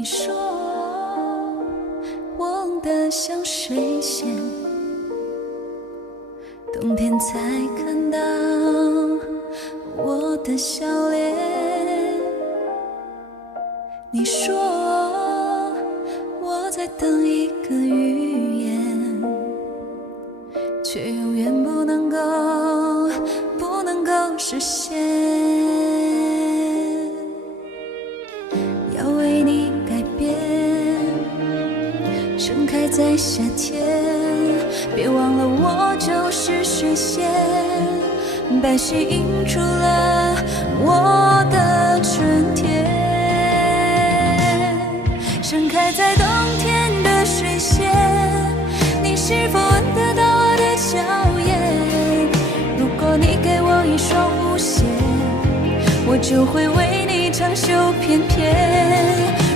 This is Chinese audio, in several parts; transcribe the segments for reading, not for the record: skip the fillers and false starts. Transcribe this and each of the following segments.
你说我冷得像水仙，冬天才看到我的笑脸。你说我在等一个预言，却永远不能够实现。要为你改变，盛开在夏天，别忘了我就是水仙，白雪映出了我的春天。盛开在冬天的水仙，你是否闻得到我的娇艳？如果你给我一双舞鞋，我就会为你长袖翩翩。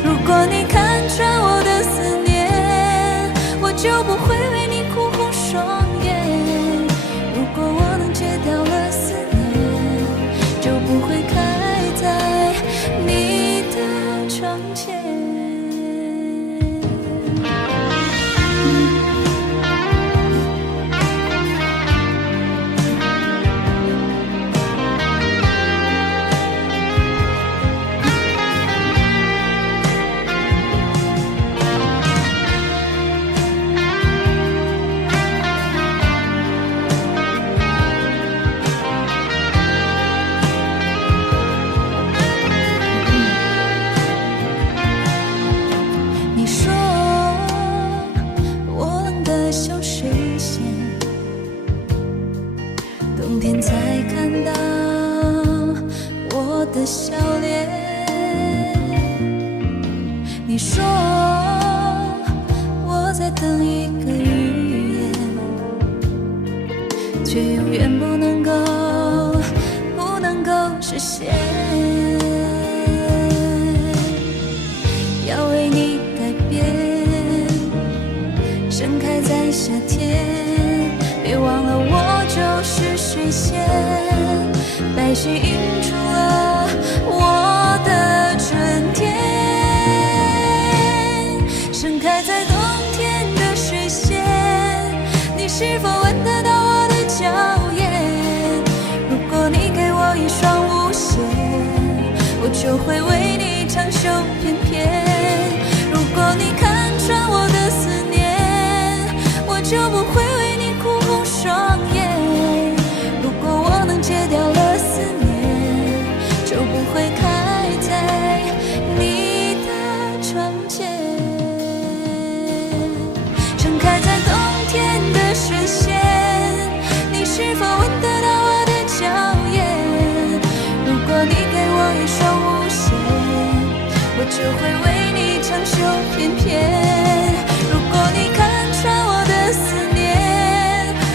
如果你看穿我的思念，我就不会为你哭红双眼。如果我能戒掉了思念，就不会开在你的窗前。冬天才看到我的笑脸。你说我在等一个预言，却永远不能够实现。要为你改变，盛开在夏天，别忘了我就是水仙，白雪映出了我的春天。盛开在冬天的水仙，你是否闻得到我的娇艳？如果你给我一双舞鞋，我就会为你长袖翩翩。如果你看穿我的思念，我就不会为你哭红双眼。如果我能戒掉了思念，就不会开在你的窗前。盛开在冬天的水仙，你是否闻得到我的娇艳？如果你给我一双舞鞋，我就会为你长袖翩翩。如果你看穿我的思念，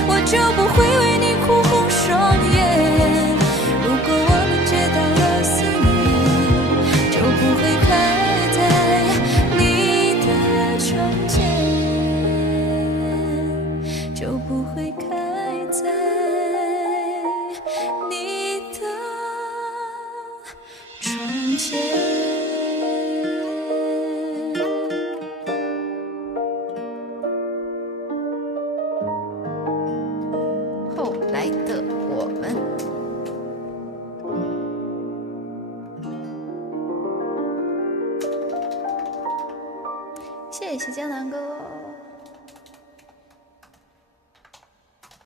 我就不会为你哭红双眼。如果我能戒掉了思念，就不会开在你的窗前，就不会开在你的窗前。后来的我们，谢谢江南哥。